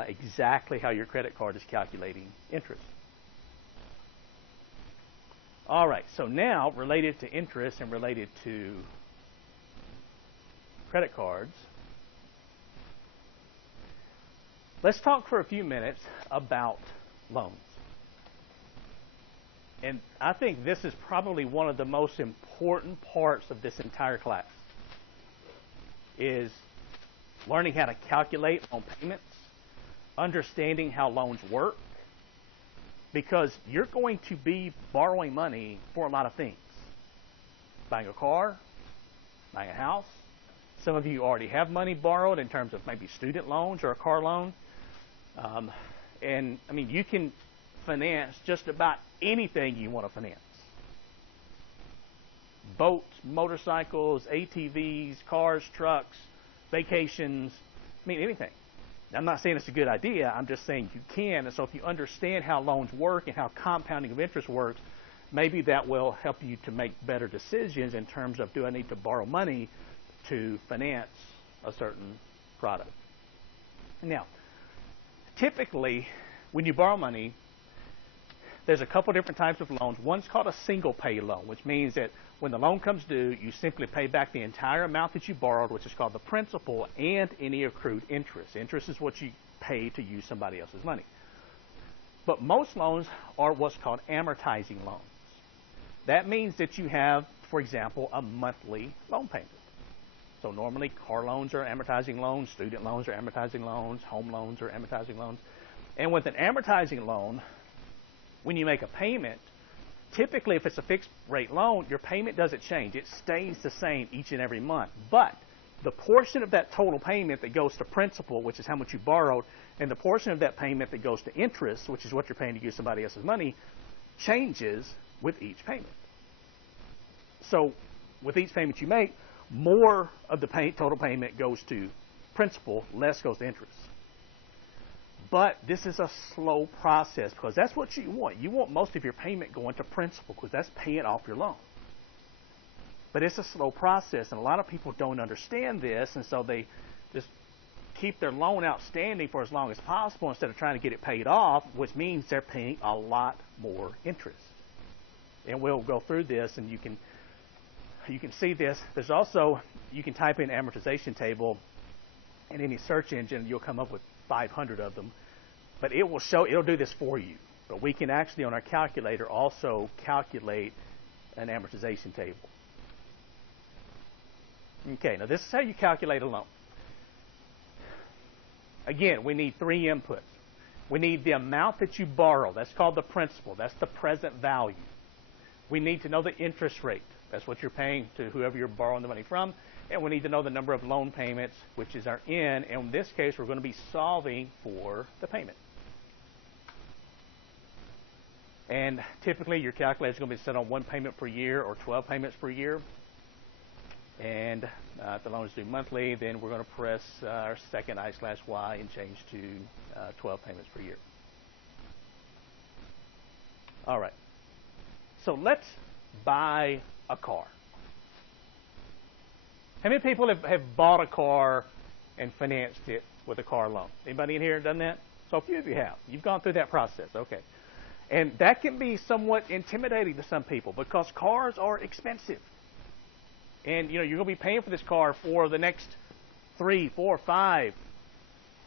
exactly how your credit card is calculating interest. All right, so now related to interest and related to credit cards, let's talk for a few minutes about loans. And I think this is probably one of the most important parts of this entire class, is learning how to calculate loan payments, understanding how loans work, because you're going to be borrowing money for a lot of things. Buying a car, buying a house, Some of you already have money borrowed in terms of maybe student loans or a car loan. And I mean, you can finance just about anything you want to finance. Boats, motorcycles, ATVs, cars, trucks, vacations, I mean, anything. I'm not saying it's a good idea. I'm just saying you can. And so if you understand how loans work and how compounding of interest works, maybe that will help you to make better decisions in terms of, do I need to borrow money to finance a certain product? Now, typically, when you borrow money, there's a couple different types of loans. One's called a single pay loan, which means that when the loan comes due, you simply pay back the entire amount that you borrowed, which is called the principal, and any accrued interest. Interest is what you pay to use somebody else's money. But most loans are what's called amortizing loans. That means that you have, for example, a monthly loan payment. So normally car loans are amortizing loans, student loans are amortizing loans, home loans are amortizing loans. And with an amortizing loan, when you make a payment, typically if it's a fixed rate loan, your payment doesn't change. It stays the same each and every month. But the portion of that total payment that goes to principal, which is how much you borrowed, and the portion of that payment that goes to interest, which is what you're paying to use somebody else's money, changes with each payment. So with each payment you make, more of the total payment goes to principal, less goes to interest. But this is a slow process because that's what you want. You want most of your payment going to principal because that's paying off your loan. But it's a slow process, and a lot of people don't understand this, and so they just keep their loan outstanding for as long as possible instead of trying to get it paid off, which means they're paying a lot more interest. And we'll go through this, and you can see this. There's also, you can type in amortization table in any search engine, you'll come up with 500 of them, but it'll do this for you. But we can actually on our calculator also calculate an amortization table. Okay, now this is how you calculate a loan. Again, we need three inputs. We need the amount that you borrow. That's called the principal. That's the present value. We need to know the interest rate. That's what you're paying to whoever you're borrowing the money from. And we need to know the number of loan payments, which is our N. And in this case, we're going to be solving for the payment. And typically, your calculator is going to be set on one payment per year or 12 payments per year. And if the loan is due monthly, then we're going to press our second I/Y and change to 12 payments per year. All right. So let's buy a car. How many people have bought a car and financed it with a car loan? Anybody in here done that? So a few of you have. You've gone through that process. Okay. And that can be somewhat intimidating to some people because cars are expensive. And you're going to be paying for this car for the next 3, 4, 5,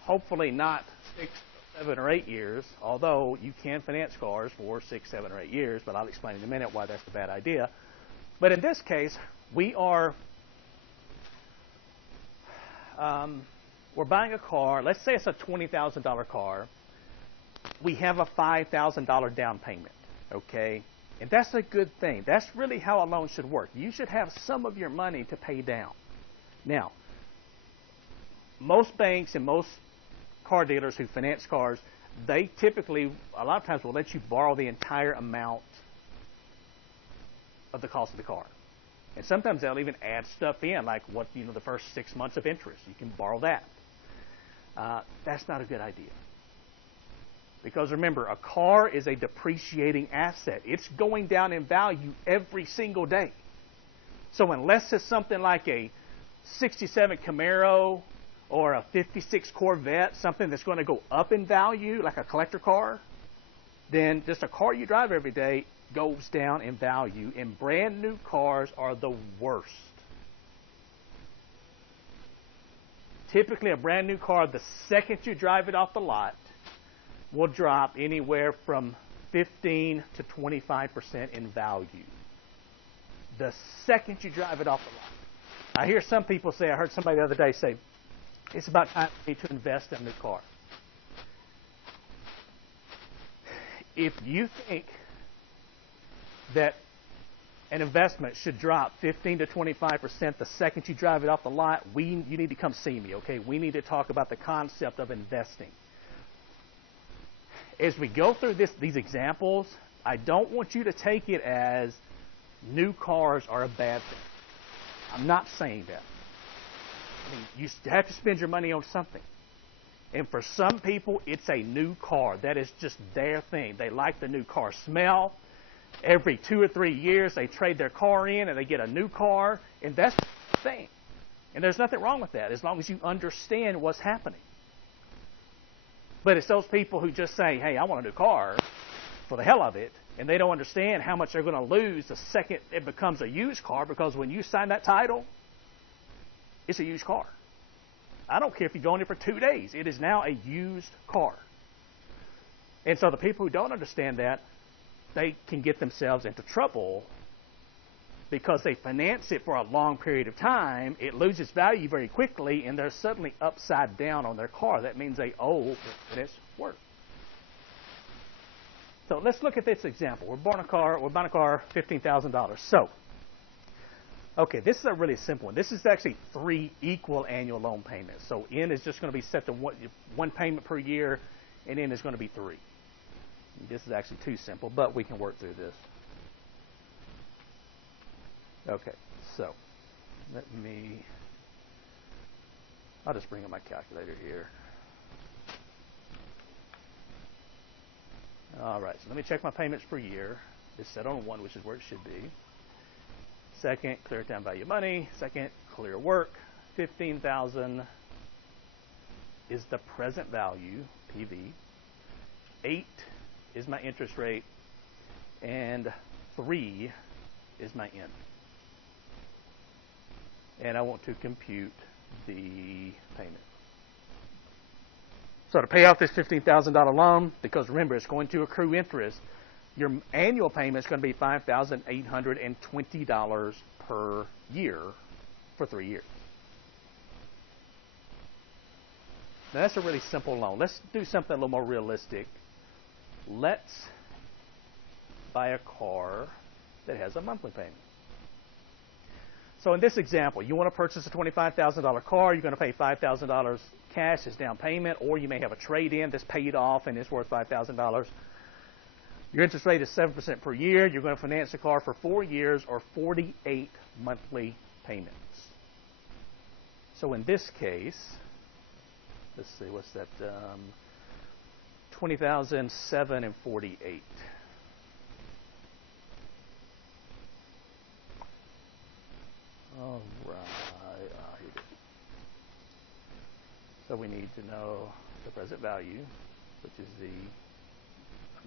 hopefully not 6, 7, or 8 years, although you can finance cars for 6, 7, or 8 years, but I'll explain in a minute why that's a bad idea. But in this case, we're buying a car. Let's say it's a $20,000 car. We have a $5,000 down payment, okay? And that's a good thing. That's really how a loan should work. You should have some of your money to pay down. Now, most banks and most car dealers who finance cars, they typically, a lot of times, will let you borrow the entire amount of the cost of the car. And sometimes they'll even add stuff in, like the first 6 months of interest. You can borrow that. That's not a good idea. Because remember, a car is a depreciating asset. It's going down in value every single day. So unless it's something like a 67 Camaro or a 56 Corvette, something that's going to go up in value, like a collector car, then just a car you drive every day goes down in value, and brand new cars are the worst. Typically, a brand new car, the second you drive it off the lot, will drop anywhere from 15 to 25% in value. The second you drive it off the lot. I hear some people say, I heard somebody the other day say, it's about time for me to invest in a new car. If you think that an investment should drop 15 to 25% the second you drive it off the lot, you need to come see me, okay? We need to talk about the concept of investing. As we go through these examples, I don't want you to take it as new cars are a bad thing. I'm not saying that. I mean, you have to spend your money on something. And for some people, it's a new car. That is just their thing. They like the new car smell. Every 2 or 3 years, they trade their car in and they get a new car. And that's the thing. And there's nothing wrong with that as long as you understand what's happening. But it's those people who just say, hey, I want a new car for the hell of it. And they don't understand how much they're going to lose the second it becomes a used car, because when you sign that title, it's a used car. I don't care if you've owned it for 2 days. It is now a used car. And so the people who don't understand that, they can get themselves into trouble because they finance it for a long period of time. It loses value very quickly, and they're suddenly upside down on their car. That means they owe what it's worth. So let's look at this example. We're buying a car, $15,000. So, okay, this is a really simple one. This is actually 3 equal annual loan payments. So N is just going to be set to one payment per year, and N is going to be 3. This is actually too simple, but we can work through this. Okay, so I'll just bring up my calculator here. All right, so let me check my payments per year. It's set on 1, which is where it should be. Second, clear time value of money. Second, clear work. $15,000 is the present value, PV. 8 is my interest rate, and 3 is my N. And I want to compute the payment. So to pay off this $15,000 loan, because remember, it's going to accrue interest, your annual payment is going to be $5,820 per year for 3 years. Now that's a really simple loan. Let's do something a little more realistic. Let's buy a car that has a monthly payment. So in this example, you want to purchase a $25,000 car. You're going to pay $5,000 cash as down payment, or you may have a trade-in that's paid off and it's worth $5,000. Your interest rate is 7% per year. You're going to finance the car for 4 years or 48 monthly payments. So in this case, let's see, what's that? 20,007 and 48. All right. Here it is. So we need to know the present value, which is the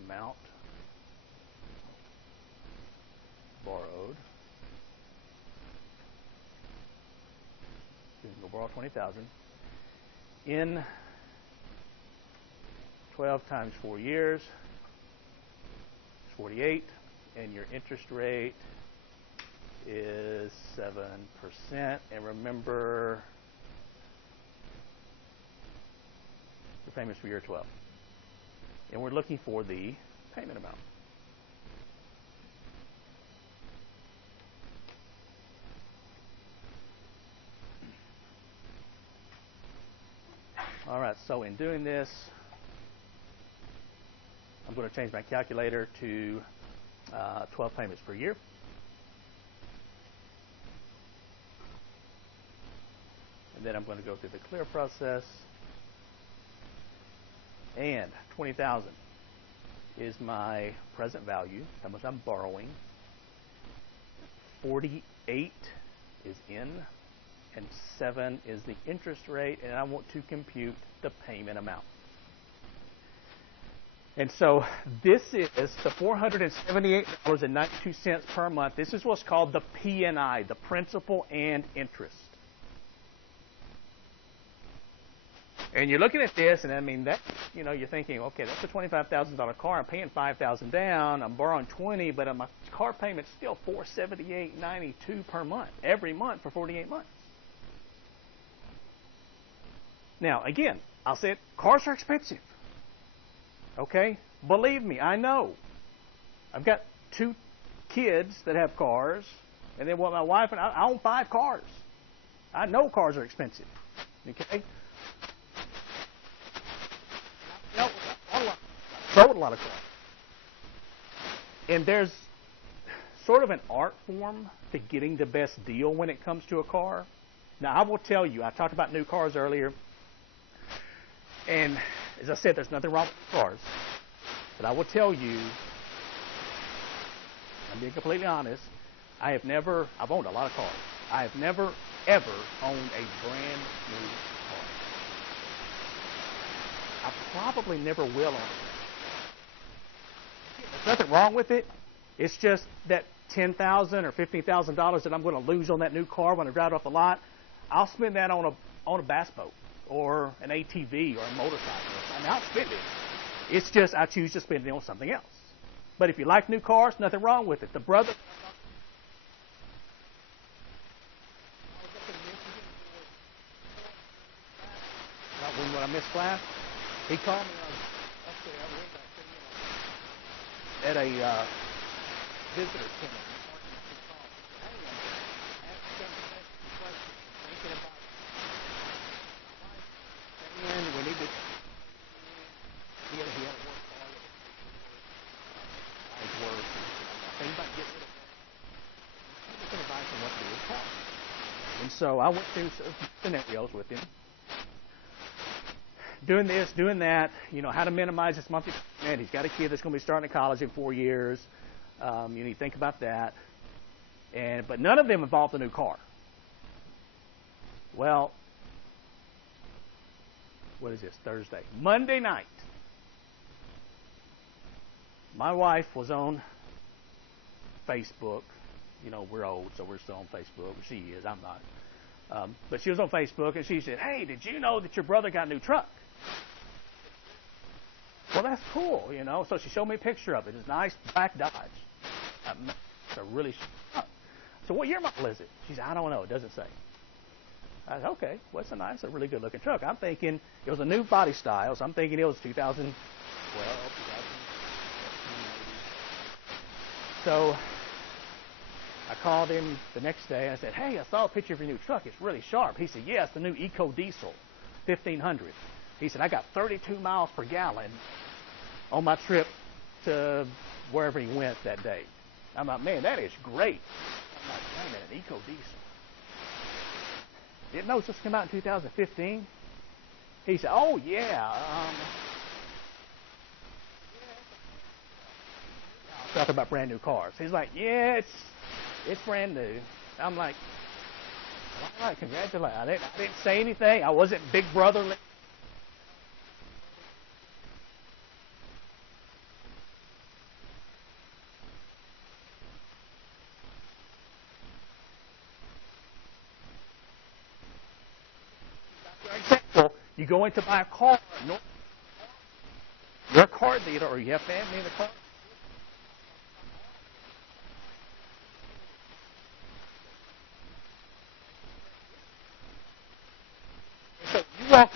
amount borrowed. So you can go borrow 20,000 in 12 times 4 years, 48, and your interest rate is 7%. And remember, your payments for year 12. And we're looking for the payment amount. All right, so in doing this, I'm going to change my calculator to 12 payments per year. And then I'm going to go through the clear process. And 20,000 is my present value, how much I'm borrowing. 48 is in, and 7 is the interest rate, and I want to compute the payment amount. And so this is the $478.92 per month. This is what's called the P&I, the principal and interest. And you're looking at this, and I mean, that, you know, you're thinking, okay, that's a $25,000 car. I'm paying $5,000 down. I'm borrowing $20,000, but my car payment's still $478.92 per month, every month for 48 months. Now, again, I'll say it, cars are expensive. Okay? Believe me, I know. I've got two kids that have cars, and then what my wife and I own 5 cars. I know cars are expensive. Okay? I sold a lot of cars. And there's sort of an art form to getting the best deal when it comes to a car. Now, I will tell you, I talked about new cars earlier. And as I said, there's nothing wrong with cars. But I will tell you, I'm being completely honest, I've owned a lot of cars. I have never, ever owned a brand new car. I probably never will own it. There's nothing wrong with it. It's just that $10,000 or $15,000 that I'm going to lose on that new car when I drive it off the lot, I'll spend that on a bass boat or an ATV or a motorcycle. I mean, I'll spend it. It's just I choose to spend it on something else. But if you like new cars, nothing wrong with it. The brother... When I missed class, he called me at a visitor center. We need to. He had to work hard. His work. Think about getting rid of that. He was advice on what to do with car. And so I went through some scenarios with him. Doing this, doing that, how to minimize his monthly payment. He's got a kid that's going to be starting at college in 4 years. You need to think about that. But none of them involved a new car. Well, what is this? Thursday. Monday night. My wife was on Facebook. We're old, so we're still on Facebook. She is. I'm not. But she was on Facebook, and she said, "Hey, did you know that your brother got a new truck?" Well, that's cool, So she showed me a picture of it. It's a nice black Dodge. It's a really truck. So what year model is it? She said, "I don't know. It doesn't say." I said, "Okay. Well, it's a really good looking truck." I'm thinking it was a new body style, so I'm thinking it was 2012, 2013. So I called him the next day and I said, "Hey, I saw a picture of your new truck. It's really sharp." He said, "Yeah, it's the new Eco Diesel 1500. He said, "I got 32 miles per gallon on my trip to wherever he went that day." I'm like, "Man, that is great." I'm like, "Dang, an Eco Diesel. Didn't know it just came out in 2015. He said, "Oh, yeah. Talk about brand new cars." He's like, "Yeah, it's brand new." I'm like, "All right, congratulations." I didn't say anything. I wasn't big brotherly. For example, you go in to buy a car, your car dealer, or you have family in the car. So you walk